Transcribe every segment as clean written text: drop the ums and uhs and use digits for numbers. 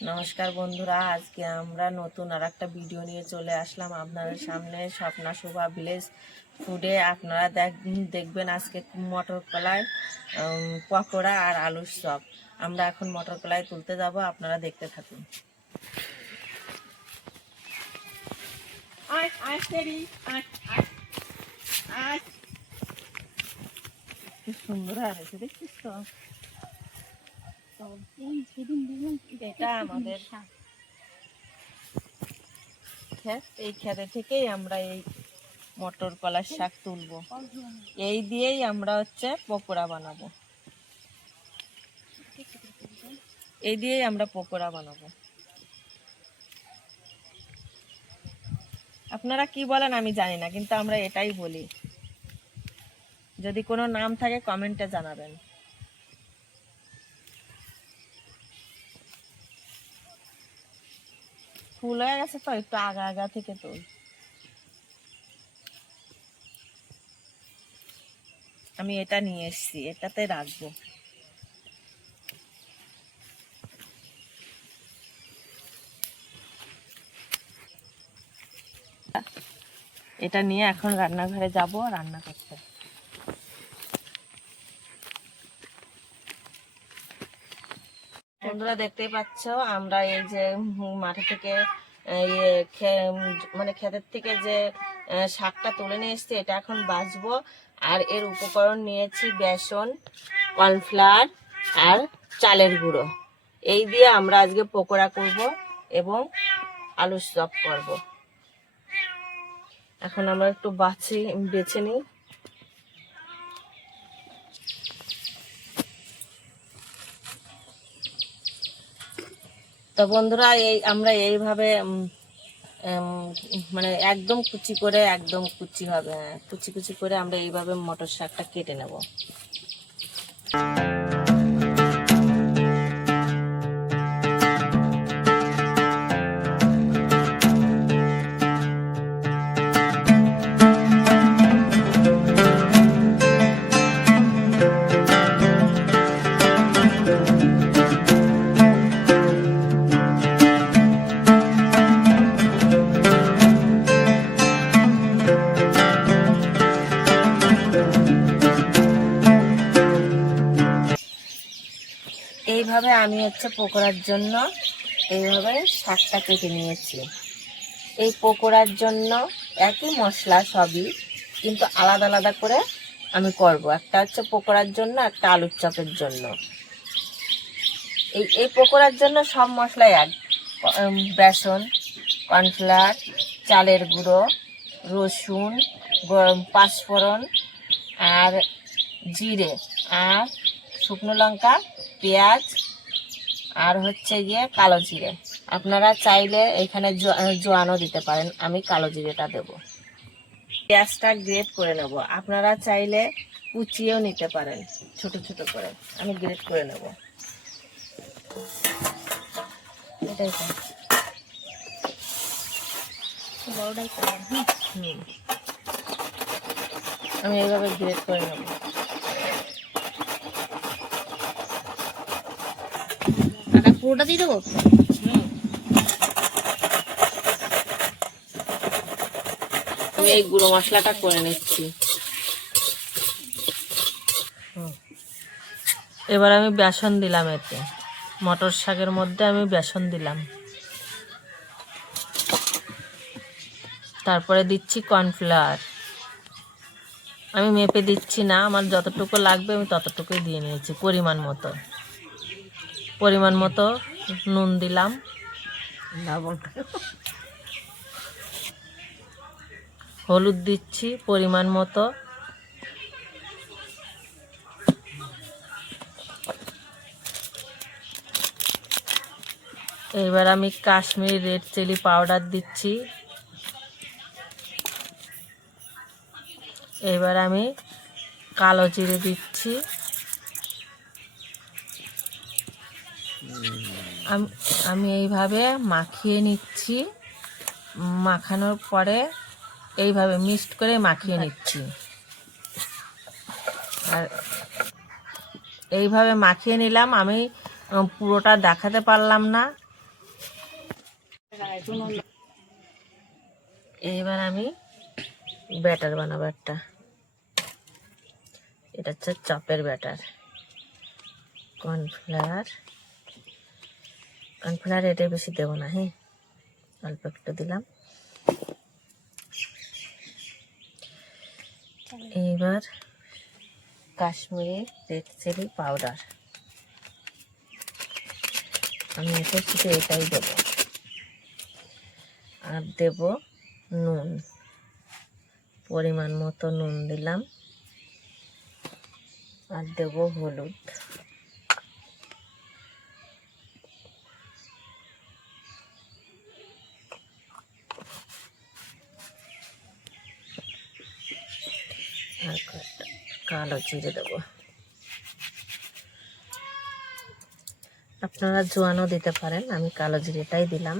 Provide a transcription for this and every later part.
নমস্কার বন্ধুরা, আজকে আমরা নতুন আর একটা ভিডিও নিয়ে চলে আসলাম আপনাদের সামনে। স্বপ্না শোভা ভিলেজ ফুডে আপনারা দেখবেন আজকে মটর কলাই পকোড়া আর আলুর চপ। আমরা এখন মটর কলাই তুলতে যাব, আপনারা দেখতে থাকুন। কি সুন্দর হয়েছে, দেখছিস তো? এটা আমাদের ক্ষেত, এই ক্ষেতে থেকেই আমরা এই মটর কলার শাক তুলবো। এই দিয়েই আমরা পকোড়া বানাবো, এই দিয়েই আমরা পকোড়া বানাবো। আপনারা কি বলেন আমি জানি না, কিন্তু আমরা এটাই বলি। যদি কোনো নাম থাকে কমেন্টে জানাবেন। ফুল হয়ে গেছে তো, একটু আগা আগা থেকে তুল। আমি এটা নিয়ে এসেছি, এটাতে রাখবো। এটা নিয়ে এখন রান্নাঘরে যাব রান্না করতে। বন্ধুরা দেখতেই পাচ্ছ, আমরা এই যে মাঠে থেকে মানে ক্ষেতের থেকে যে শাকটা তুলে নিয়ে এসেছি, এটা এখন বাছবো। আর এর উপকরণ নিয়েছি বেসন, কর্নফ্লাওয়ার আর চালের গুঁড়ো। এই দিয়ে আমরা আজকে পকোড়া করব এবং আলুর চপ করব। এখন আমরা একটু বেছে নিই। তো বন্ধুরা, আমরা এইভাবে মানে একদম কুচি করে, একদম কুচি হবে, কুচি কুচি করে আমরা এইভাবে মটর শাকটা কেটে নেব। এইভাবে আমি পকোড়ার জন্য এইভাবে শাকটা কেটে নিয়েছি। এই পকোড়ার জন্য একই মশলা সবই, কিন্তু আলাদা আলাদা করে আমি করব। একটা পকোড়ার জন্য, একটা আলুর চপের জন্য। এই পকোড়ার জন্য সব মশলাই এক, বেসন, কর্নফ্লাওয়ার, চালের গুঁড়ো, রসুন, পাঁচফোড়ন আর জিরে আর শুকনো লঙ্কা, পেঁয়াজ আর কালো জিরে। আপনারা চাইলে এখানে জোয়ানও দিতে পারেন, আমি কালো জিরেটা দেব। পেঁয়াজটা গ্রেট করে নেব, আপনারা চাইলে কুচিয়েও নিতে পারেন ছোট ছোট করে। আমি গ্রেট করে নেব। এটাই তো আমি এইভাবে গ্রেট করে নেব। পুরোটা দিয়ে দেবো। আমি এই গুঁড়ো মশলাটা করে নিচ্ছি। এবার আমি বেসন দিলাম, এতে মটর শাকের মধ্যে আমি বেসন দিলাম। তারপরে দিচ্ছি কর্নফ্লাওয়ার। আমি মেপে দিচ্ছি না, আমার যতটুকু লাগবে আমি ততটুকুই দিয়ে নিয়েছি। পরিমাণ মতো নুন দিলাম, হলুদ দিচ্ছি পরিমাণ মতো, এবার আমি কাশ্মীরি রেড চিলি পাউডার দিচ্ছি। এবার আমি কালো জিরে দিচ্ছি। আমি এইভাবে মাখিয়ে নিচ্ছি। মাখানোর পরে এইভাবে মিক্সড করে মাখিয়ে নিচ্ছি। আর এইভাবে মাখিয়ে নিলাম। আমি পুরোটা দেখাতে পারলাম না, এইবার আমি ব্যাটার বানাবো একটা। এটা হচ্ছে চপের ব্যাটার। কর্নফ্লাওয়ার এটা বেশি দেবো না, হ্যাঁ, অল্প একটু দিলাম। এইবার কাশ্মীরি রেড চিলি পাউডার, আমি এটা শুধু এটাই দেবো। আর দেব নুন, পরিমাণ মতো নুন দিলাম। আর দেব হলুদ। আর কালো জিরে দেবো। আপনারা জোয়ানও দিতে পারেন, আমি কালো জিরেটাই দিলাম।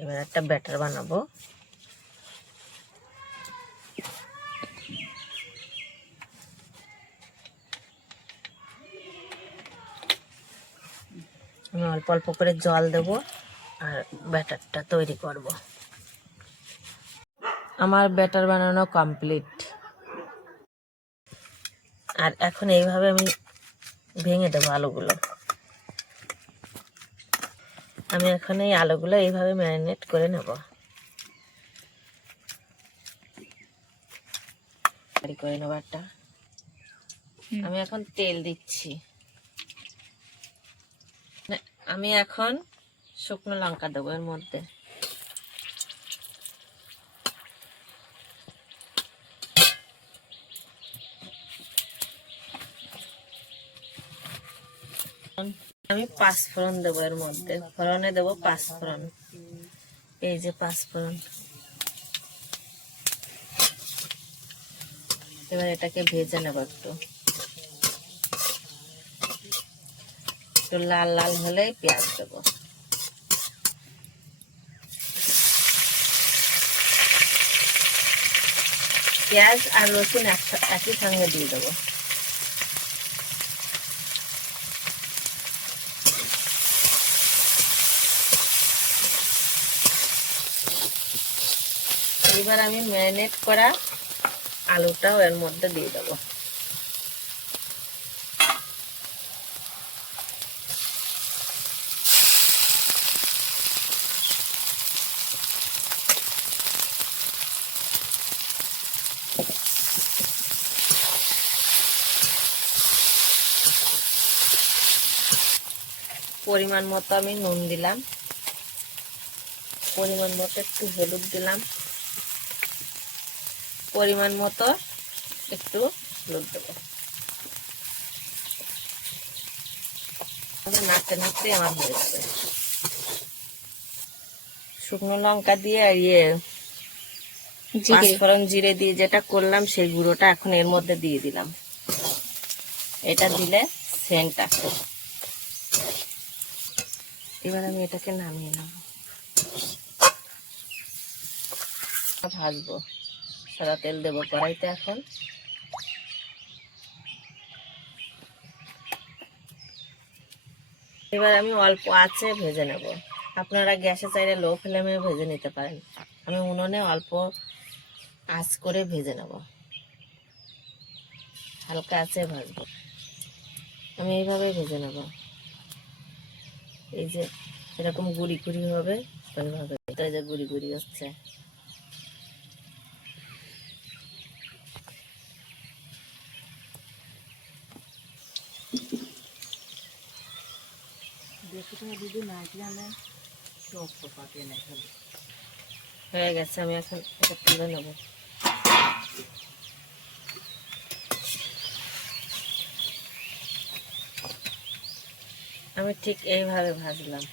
এবার একটা ব্যাটার বানাবো। আমি অল্প অল্প করে জল দেব আর ব্যাটারটা তৈরি করব। আমার ব্যাটার বানানো কমপ্লিট। আর এখন এইভাবে আমি ভেঙে দেবো আলুগুলো। আমি এখন এই আলুগুলো এইভাবে ম্যারিনেট করে নেব। করে নেব একটা। আমি এখন তেল দিচ্ছি। আমি এখন শুকনো লঙ্কা দেবো এর মধ্যে। আমি পাঁচফোড়ন দেবো এর মধ্যে। ফোড়নে দেবো পাঁচফোড়ন। এই যে পাঁচফোড়ন। এবার এটাকে ভেজে নেব একটু। একটু লাল লাল হলেই পেঁয়াজ দেবো। পেঁয়াজ আর রসুন একই সঙ্গে দিয়ে দেবো। এবার আমি ম্যারিনেট করা আলুটাও এর মধ্যে দিয়ে দেবো। পরিমাণ মতো আমি নুন দিলাম। পরিমাণ মতো একটু হলুদ দিলাম। পরিমাণ মতো একটু হলুদ দেবো। নাড়তে নাড়তে আমার হয়ে যাবে। শুকনো লঙ্কা দিয়ে আর পাঁচফোড়ন জিরে দিয়ে যেটা করলাম সেই গুঁড়োটা এখন এর মধ্যে দিয়ে দিলাম। এটা দিলে সেন্ট আসে। এবার আমি এটাকে নামিয়ে নেব। ভাজবো। সাদা তেল দেবো কড়াইতে এখন। এবার আমি অল্প আঁচে ভেজে নেব। আপনারা গ্যাসে চাইলে লো ফ্লেমে ভেজে নিতে পারেন। আমি উনুনে অল্প আঁচ করে ভেজে নেব। হালকা আঁচে ভাজবো। আমি এইভাবেই ভেজে নেব। এই যে এরকম গুড়ি গুড়ি হবে ওইভাবে। এটা যে গুড়ি গুড়ি হচ্ছে। হয়ে গেছে, আমি এখন এটা তুলে নেব। আমি ঠিক এইভাবে ভাজলাম।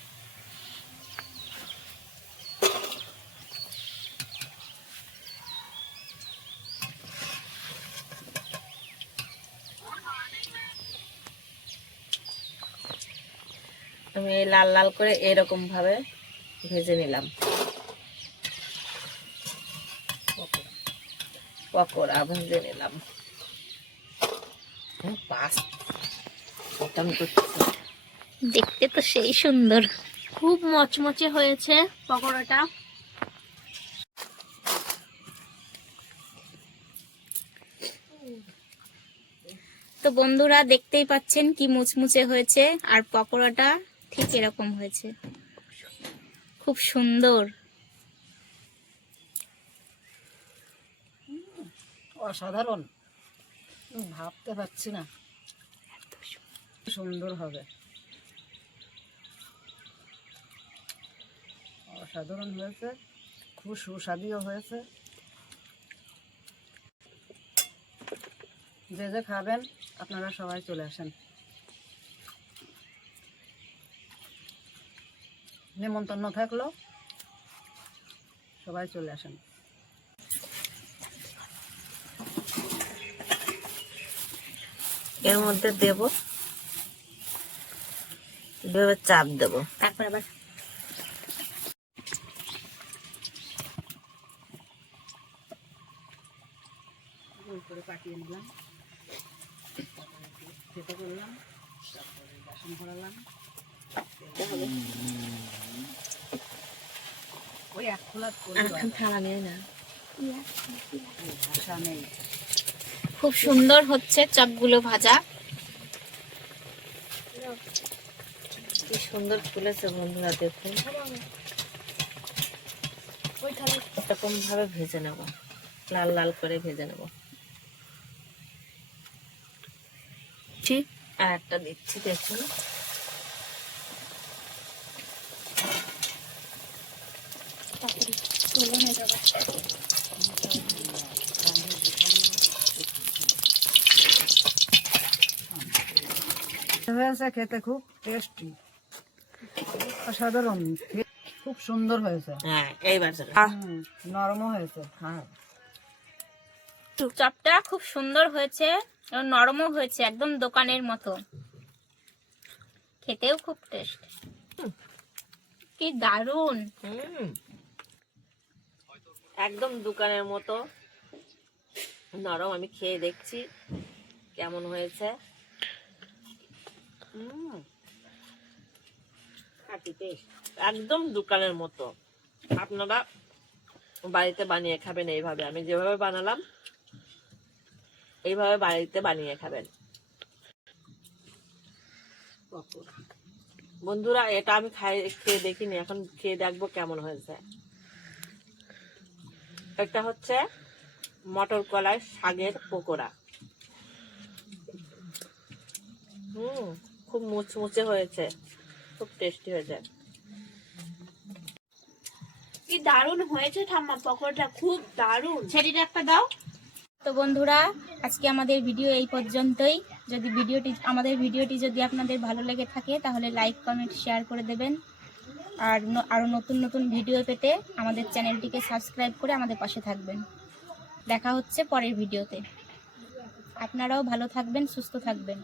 আমি এই লাল লাল করে এরকম ভাবে ভেজে নিলাম। পকোড়া ভেজে নিলাম। দেখতে তো সেই সুন্দর। খুব মচমচে হয়েছে পকোড়াটা। তো বন্ধুরা দেখতেই পাচ্ছেন কি মুচমুচে হয়েছে, আর পকোড়াটা ঠিক এরকম হয়েছে, খুব সুন্দর। অসাধারণ, ভাবতে পারছি না সুন্দর হবে। অসাধারণ হয়েছে, খুব সুস্বাদুও হয়েছে। যে যে খাবেন আপনারা সবাই চলে আসেন, নিমন্ত্রণ থাকলো, সবাই চলে আসেন। এর মধ্যে দেব চাপ দেব, তারপর আবার গোল করে পাঠিয়ে নিলাম, খেতে করলাম, তারপরে বাসন ভরালাম। ওই এক খোলা থালা নেই না, ভাষা নেই। খুব সুন্দর হচ্ছে চপগুলো ভাজা। কি সুন্দর ফুলেছে বন্ধুরা, দেখুন। এরকম ভাবে ভেজে নেব, লাল লাল করে ভেজে নেব। আর একটা দিচ্ছি, দেখুন। হয়েছে খেতে খুব টেস্টি, অসাধারণ, খুব সুন্দর হয়েছে। হ্যাঁ, এইবার নরমও হয়েছে। হ্যাঁ, চপটা খুব সুন্দর হয়েছে, এবং নরমও হয়েছে, একদম দোকানের মতো, খেতেও খুব টেস্ট। কি দারুন! একদম দোকানের মতো নরম। আমি খেয়ে দেখছি কেমন হয়েছে। একদম দোকানের মতো। আপনারা বাড়িতে বানিয়ে খাবেন এইভাবে, আমি যেভাবে বানালাম এইভাবে বাড়িতে বানিয়ে খাবেন বন্ধুরা। এটা আমি খেয়ে দেখিনি, এখন খেয়ে দেখবো কেমন হয়েছে। এটা হচ্ছে মটর কলাই শাকের পকোড়া। খুব মুচমুচে হয়েছে, খুব টেস্টি হয়েছে। কি দারুণ হয়েছে ঠাম্মা, পকোড়াটা খুব দারুণ। সেটিটা একটা দাও। তো বন্ধুরা, আজকে আমাদের ভিডিও এই পর্যন্তই। যদি আমাদের ভিডিওটি যদি আপনাদের ভালো লেগে থাকে তাহলে লাইক, কমেন্ট, শেয়ার করে দেবেন। আর আরও নতুন নতুন ভিডিও পেতে আমাদের চ্যানেলটিকে সাবস্ক্রাইব করে আমাদের পাশে থাকবেন। দেখা হচ্ছে পরের ভিডিওতে। আপনারাও ভালো থাকবেন, সুস্থ থাকবেন।